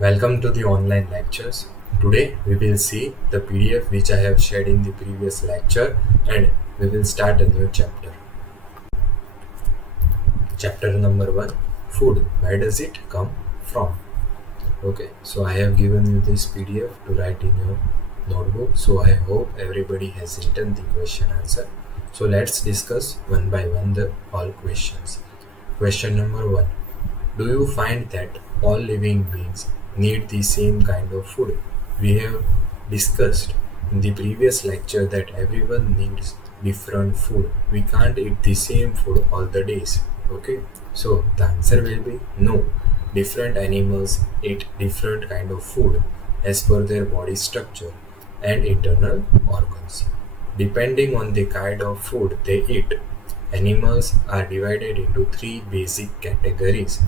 Welcome to the online lectures. Today we will see the PDF which I have shared in the previous lecture and we will start a new chapter. Chapter number 1, Food. Where does it come from? Okay, so I have given you this PDF to write in your notebook. So I hope everybody has written the question answer. So let's discuss one by one the all questions. Question number 1. Do you find that all living beings need the same kind of food? We have discussed in the previous lecture that everyone needs different food. We can't eat the same food all the days. Okay, so the answer will be no. Different animals eat different kind of food as per their body structure and internal organs. Depending on the kind of food they eat, animals are divided into three basic categories: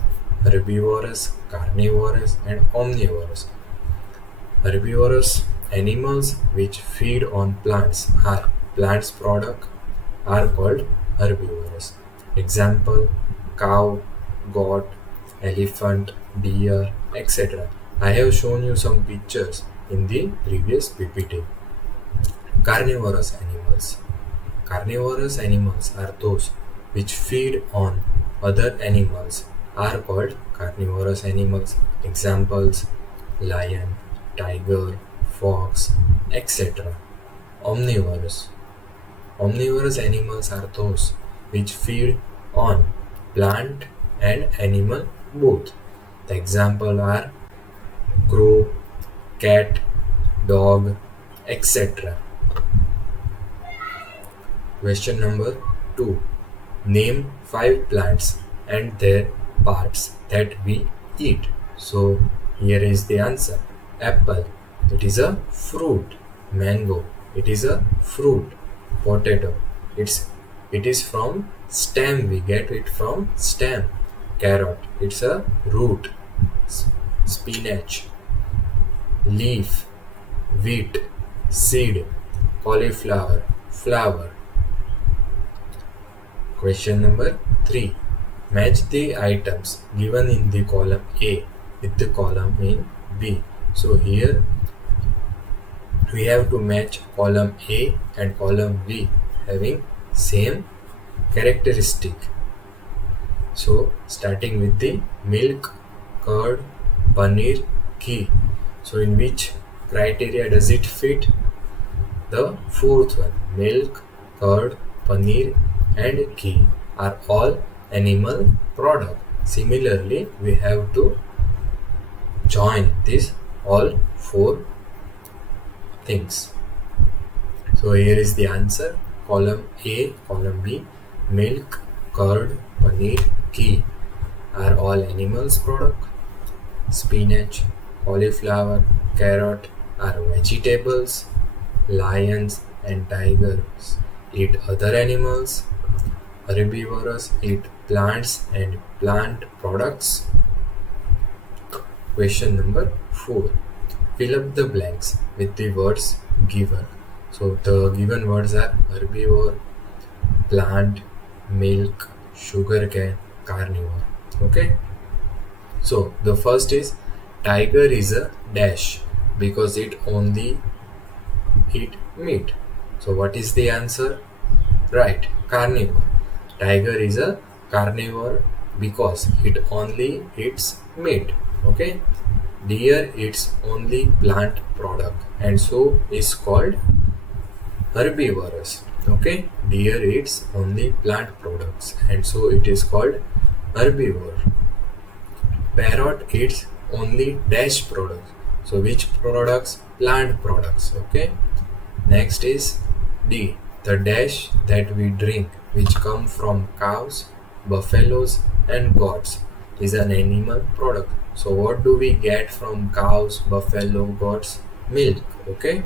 herbivorous, carnivorous, and omnivorous. Herbivorous animals which feed on plants are plants product are called herbivorous. Example: cow, goat, elephant, deer, etc. I have shown you some pictures in the previous PPT. Carnivorous animals. Carnivorous animals are those which feed on other animals are called carnivorous animals. Examples: lion, tiger, fox, etc. Omnivorous. Omnivorous animals are those which feed on plant and animal both. The example are crow, cat, dog, etc. Question number 2. Name 5 plants and their parts that we eat. So here is the answer. Apple, it is a fruit. Mango, it is a fruit. Potato, it is from stem. We get it from stem. Carrot, it's a root. Spinach, leaf. Wheat, seed. Cauliflower, flower. Question number 3. Match the items given in the column A with the column in B. So here we have to match column A and column B having same characteristic. So starting with the milk, curd, paneer, ghee. So in which criteria does it fit? The fourth one, milk, curd, paneer and ghee are all animal product. Similarly, we have to join these all four things. So here is the answer. Column A, column B, milk, curd, paneer, ghee are all animals product. Spinach, cauliflower, carrot are vegetables. Lions and tigers eat other animals. Herbivorous eat plants and plant products. Question number 4. Fill up the blanks with the words given. So the given words are herbivore, plant, milk, sugarcane, carnivore. Okay. So the first is tiger is a dash because it only eat meat. So what is the answer? Right, carnivore. Tiger is a carnivore because it only eats meat. Okay. Deer eats only plant product and so is called herbivorous. Okay. Deer eats only plant products and so it is called herbivore. Parrot eats only dash products. So which products? Plant products. Okay. Next is D. The dash that we drink, which come from cows, buffaloes, and goats, is an animal product. So what do we get from cows, buffalo, goats? Milk. Okay.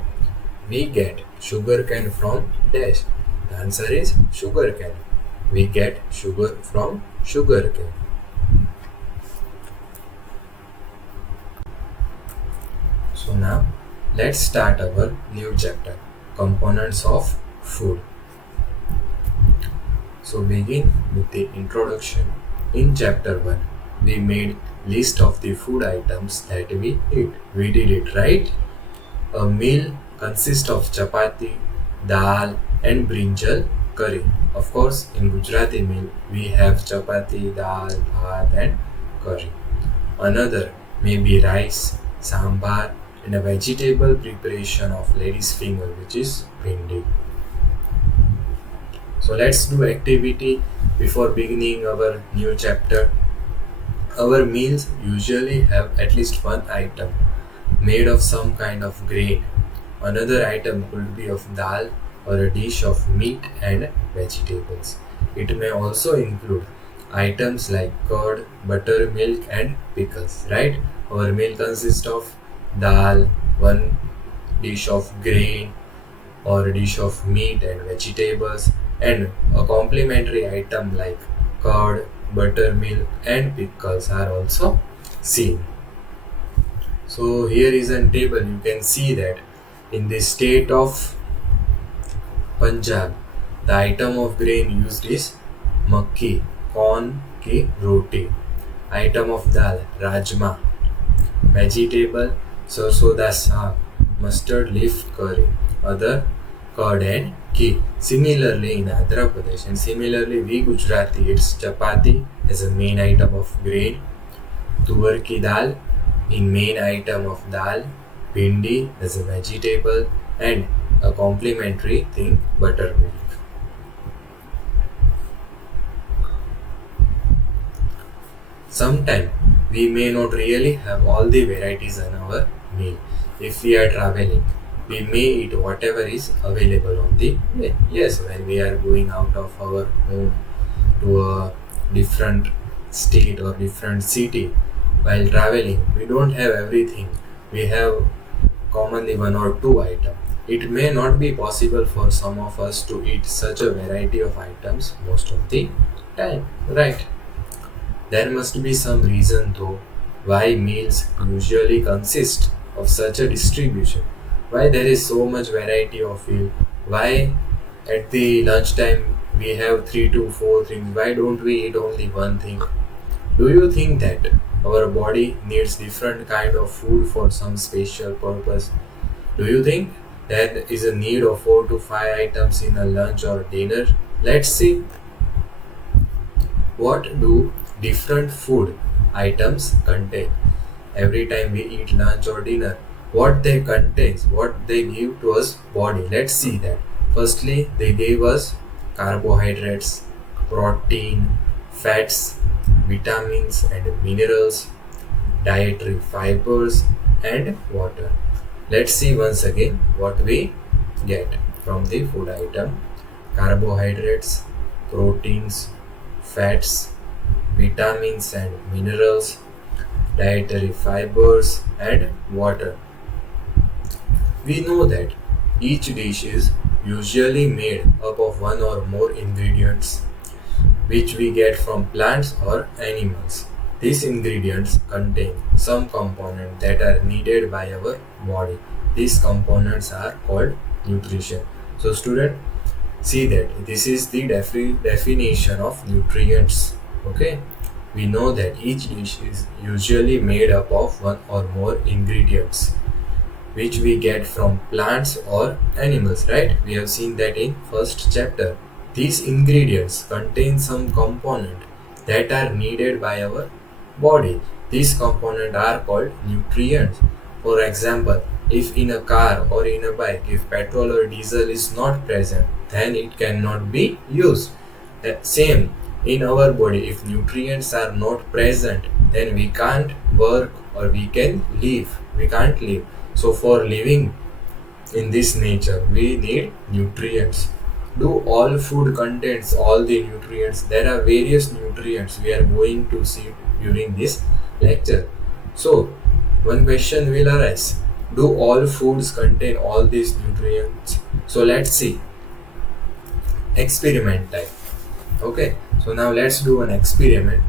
We get sugarcane from dash. The answer is sugarcane. We get sugar from sugarcane. So now let's start our new chapter, components of food. So begin with the introduction. In chapter 1, we made list of the food items that we eat. We did it, right? A meal consists of chapati, dal, and brinjal curry. Of course, in Gujarati meal, we have chapati, dal, bhat, and curry. Another may be rice, sambar, and a vegetable preparation of lady's finger, which is bhindi. So let's do activity before beginning our new chapter. Our meals usually have at least one item made of some kind of grain. Another item could be of dal or a dish of meat and vegetables. It may also include items like curd, buttermilk, and pickles, right? Our meal consists of dal, one dish of grain, or a dish of meat and vegetables, and a complementary item like curd, buttermilk, and pickles are also seen. So here is a table. You can see that in the state of Punjab, the item of grain used is makki, corn ki roti. Item of dal, rajma. Vegetable, sarson da saag, mustard leaf curry. Other, curd and ghee. Similarly, in Andhra Pradesh and similarly, we Gujarati eats chapati as a main item of grain, tuvar ki dal in main item of dal, bhindi as a vegetable, and a complementary thing, buttermilk. Sometimes we may not really have all the varieties in our meal. If we are traveling, we may eat whatever is available on the way. Yes, when we are going out of our home to a different state or different city, while traveling, we don't have everything. We have commonly one or two items. It may not be possible for some of us to eat such a variety of items most of the time, right? There must be some reason though why meals usually consist of such a distribution. Why there is so much variety of meal? Why at the lunchtime we have 3 to 4 things? Why don't we eat only one thing? Do you think that our body needs different kind of food for some special purpose? Do you think there is a need of 4 to 5 items in a lunch or dinner? Let's see. What do different food items contain? Every time we eat lunch or dinner, what they contains, what they give to us body. Let's see that. Firstly, they gave us carbohydrates, protein, fats, vitamins and minerals, dietary fibers, and water. Let's see once again what we get from the food item: carbohydrates, proteins, fats, vitamins and minerals, dietary fibers, and water. We know that each dish is usually made up of one or more ingredients which we get from plants or animals. These ingredients contain some components that are needed by our body. These components are called nutrition. So student, see that this is the definition of nutrients. Okay, we know that each dish is usually made up of one or more ingredients which we get from plants or animals, right? We have seen that in first chapter. These ingredients contain some component that are needed by our body. These components are called nutrients. For example, if in a car or in a bike, if petrol or diesel is not present, then it cannot be used. Same in our body, if nutrients are not present, then we can't work or we can live. We can't live. So for living in this nature, we need nutrients. Do all food contains all the nutrients? There are various nutrients we are going to see during this lecture. So one question will arise: do all foods contain all these nutrients? So let's see. Experiment time. Okay, so now let's do an experiment.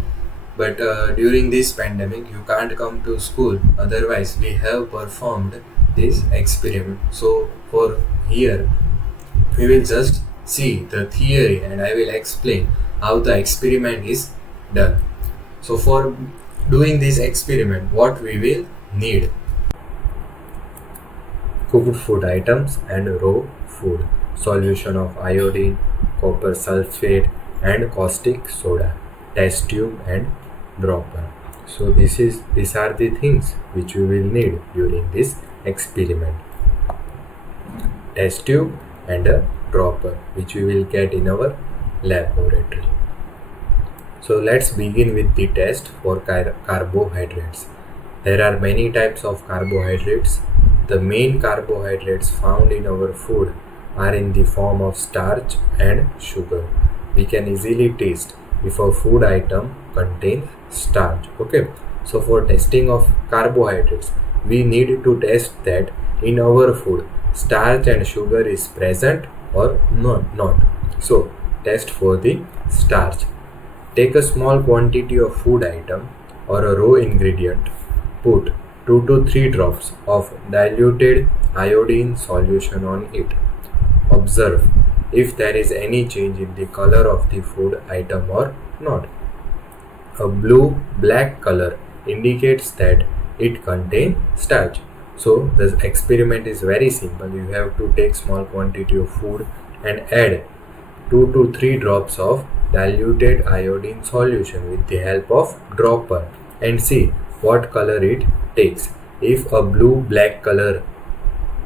But during this pandemic, you can't come to school. Otherwise, we have performed this experiment. So for here, we will just see the theory and I will explain how the experiment is done. So for doing this experiment, what we will need: cooked food items and raw food, solution of iodine, copper sulfate and caustic soda, test tube and dropper. So these are the things which we will need during this experiment: test tube and a dropper, which we will get in our laboratory. So let's begin with the test for carbohydrates. There are many types of carbohydrates. The main carbohydrates found in our food are in the form of starch and sugar. We can easily taste if a food item contains starch. Okay. So for testing of carbohydrates, we need to test that in our food starch and sugar is present or not. So test for the starch. Take a small quantity of food item or a raw ingredient. Put 2 to 3 drops of diluted iodine solution on it. Observe if there is any change in the color of the food item or not. A blue-black color indicates that it contains starch. So the experiment is very simple. You have to take small quantity of food and add 2 to 3 drops of diluted iodine solution with the help of dropper and see what color it takes. If a blue-black color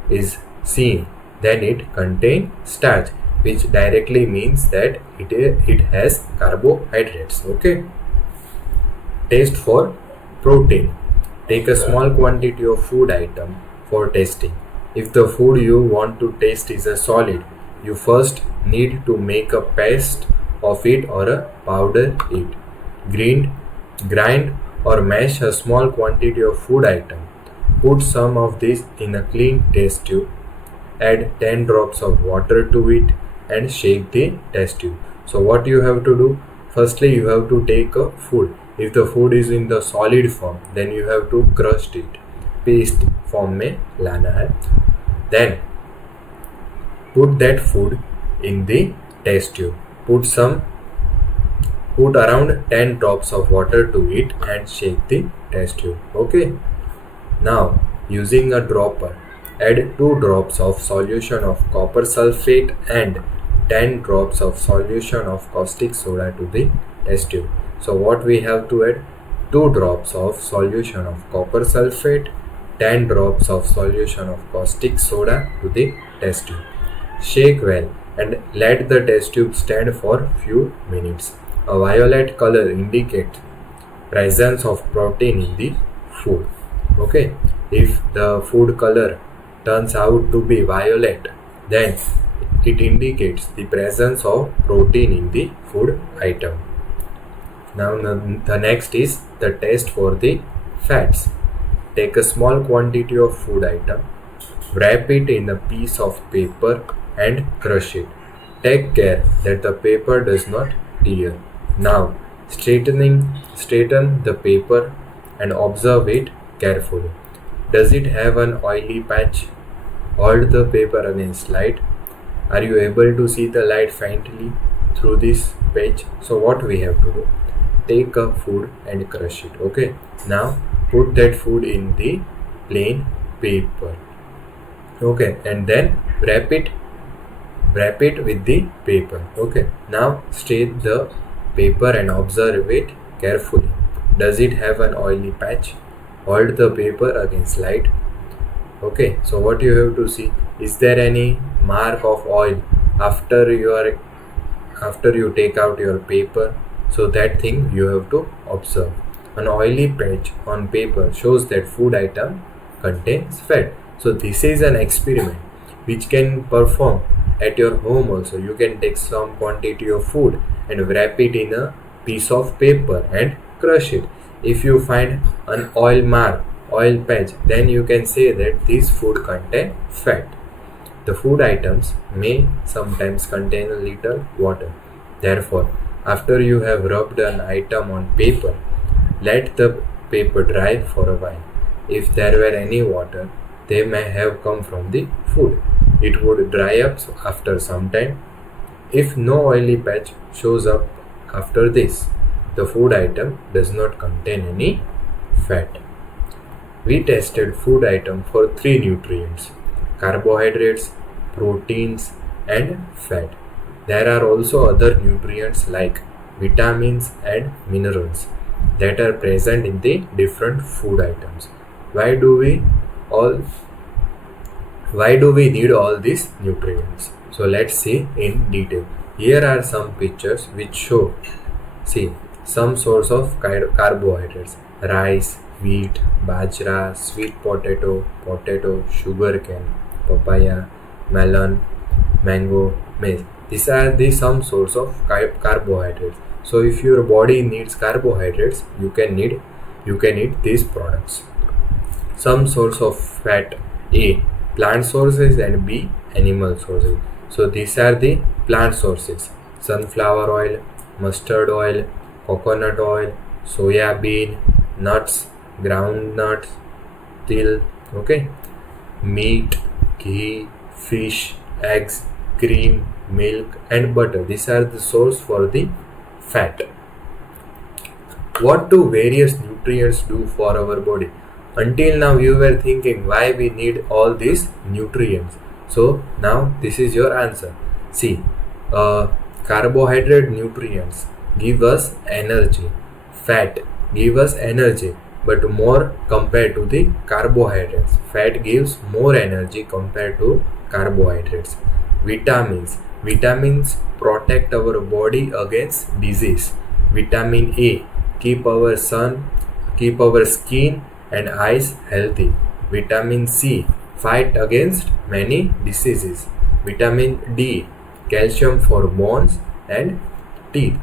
is seen, then it contains starch, which directly means that it has carbohydrates. Okay. Taste for protein. Take a small quantity of food item for testing. If the food you want to taste is a solid, you first need to make a paste of it or a powder it. Grind or mash a small quantity of food item. Put some of this in a clean test tube. Add 10 drops of water to it and shake the test tube. So what you have to do? Firstly, you have to take a food. If the food is in the solid form, then you have to crush it. Paste form में लाना है. Then put that food in the test tube. Put around 10 drops of water to it and shake the test tube. Okay. Now using a dropper, add 2 drops of solution of copper sulfate and 10 drops of solution of caustic soda to the test tube. So what we have to add? 2 drops of solution of copper sulfate, 10 drops of solution of caustic soda to the test tube. Shake well and let the test tube stand for few minutes. A violet color indicates presence of protein in the food. Okay, if the food color turns out to be violet, then it indicates the presence of protein in the food item. Now the next is the test for the fats. Take a small quantity of food item, wrap it in a piece of paper and crush it. Take care that the paper does not tear. Now straighten the paper and observe it carefully. Does it have an oily patch? Hold the paper against light. Are you able to see the light faintly through this patch? So what we have to do? Take a food and crush it. Okay. Now put that food in the plain paper. Okay, and then wrap it with the paper. Okay. Now straight the paper and observe it carefully. Does it have an oily patch? Hold the paper against light. Okay, so what you have to see, is there any mark of oil after you take out your paper? So that thing you have to observe. An oily patch on paper shows that food item contains fat. So this is an experiment which can perform at your home also. You can take some quantity of food and wrap it in a piece of paper and crush it. If you find an oil mark, oil patch, then you can say that this food contains fat. The food items may sometimes contain a little water. Therefore, after you have rubbed an item on paper, let the paper dry for a while. If there were any water, they may have come from the food. It would dry up after some time. If no oily patch shows up after this, the food item does not contain any fat. We tested food item for three nutrients: carbohydrates, proteins, and fat. There are also other nutrients like vitamins and minerals that are present in the different food items. Why do we all why do we need all these nutrients? So let's see in detail. Here are some pictures which show, see, some source of carbohydrates: rice, wheat, bajra, sweet potato, sugarcane, papaya, melon, mango, maize. These are the some source of carbohydrates. So if your body needs carbohydrates, you can eat these products. Some source of fat: A, plant sources, and B, animal sources. So these are the plant sources: sunflower oil, mustard oil, coconut oil, soya bean, nuts, groundnuts, till, okay, meat, ghee, fish, eggs, cream, milk, and butter. These are the source for the fat. What do various nutrients do for our body? Until now you were thinking why we need all these nutrients. So now this is your answer. See, carbohydrate nutrients give us energy, fat give us energy, but more compared to the carbohydrates. Fat gives more energy compared to carbohydrates. Vitamins protect our body against disease. Vitamin A keep our skin and eyes healthy. Vitamin C fight against many diseases. Vitamin D, calcium for bones and teeth.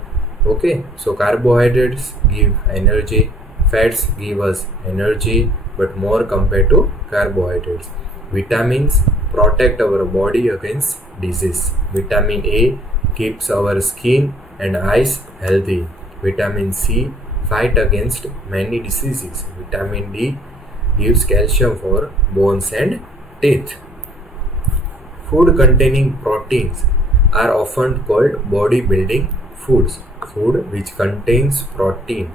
Okay, so carbohydrates give energy, fats give us energy, but more compared to carbohydrates. Vitamins protect our body against disease. Vitamin A keeps our skin and eyes healthy. Vitamin C fight against many diseases. Vitamin D gives calcium for bones and teeth. Food containing proteins are often called bodybuilding foods. Food which contains protein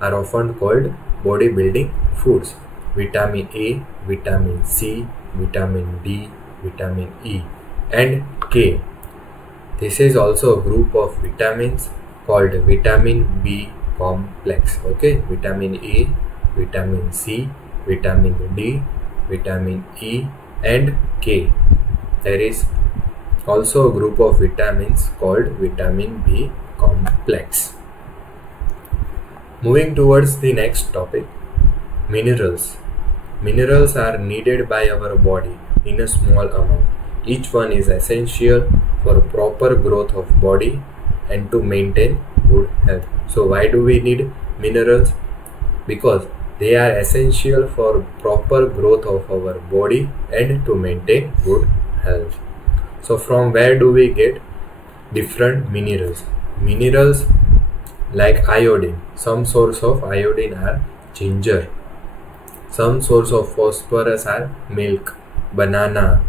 are often called bodybuilding foods. Vitamin A, vitamin C, vitamin D, vitamin E, and K. This is also a group of vitamins called vitamin B complex. Okay, vitamin A, vitamin C, vitamin D, vitamin E, and K. There is also a group of vitamins called vitamin B complex. Moving towards the next topic, minerals. Minerals are needed by our body in a small amount. Each one is essential for proper growth of body and to maintain good health. So why do we need minerals? Because they are essential for proper growth of our body and to maintain good health. So from where do we get different minerals? Minerals like iodine. Some source of iodine are ginger. Some source of phosphorus are milk, banana,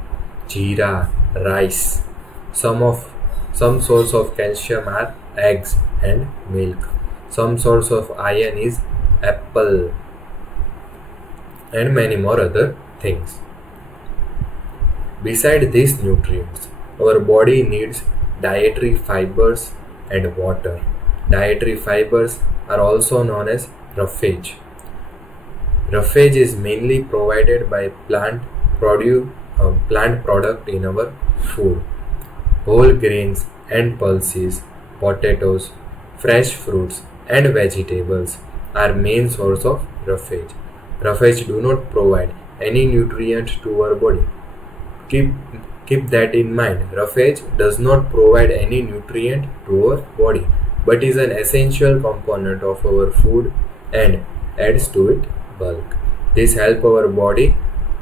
jeera, rice. Some source of calcium are eggs and milk. Some source of iron is apple, and many more other things. Beside these nutrients, our body needs dietary fibers and water. Dietary fibers are also known as roughage. Roughage is mainly provided by plant product in our food. Whole grains and pulses, potatoes, fresh fruits, and vegetables are main source of roughage. Roughage do not provide any nutrient to our body. Keep that in mind. Roughage does not provide any nutrient to our body, but is an essential component of our food and adds to it bulk. This helps our body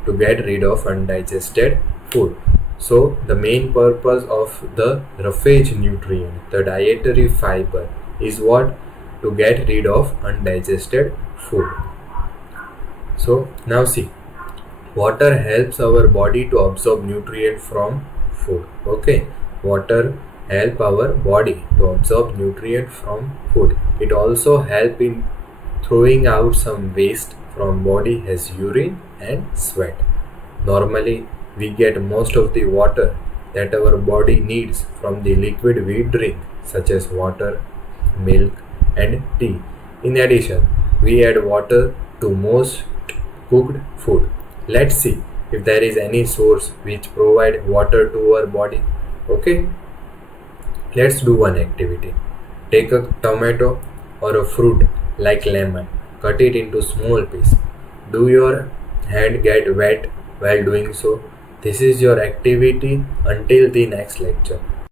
to get rid of undigested food. So the main purpose of the roughage nutrient, the dietary fiber, is what? To get rid of undigested food. So now see, water helps our body to absorb nutrient from food. Okay, water help our body to absorb nutrient from food. It also help in throwing out some waste from body as urine and sweat. Normally, we get most of the water that our body needs from the liquid we drink, such as water, milk, and tea. In addition, we add water to most cooked food. Let's see if there is any source which provide water to our body. Okay, let's do one activity. Take a tomato or a fruit like lemon, cut it into small pieces. Do your hand get wet while doing so? This is your activity until the next lecture.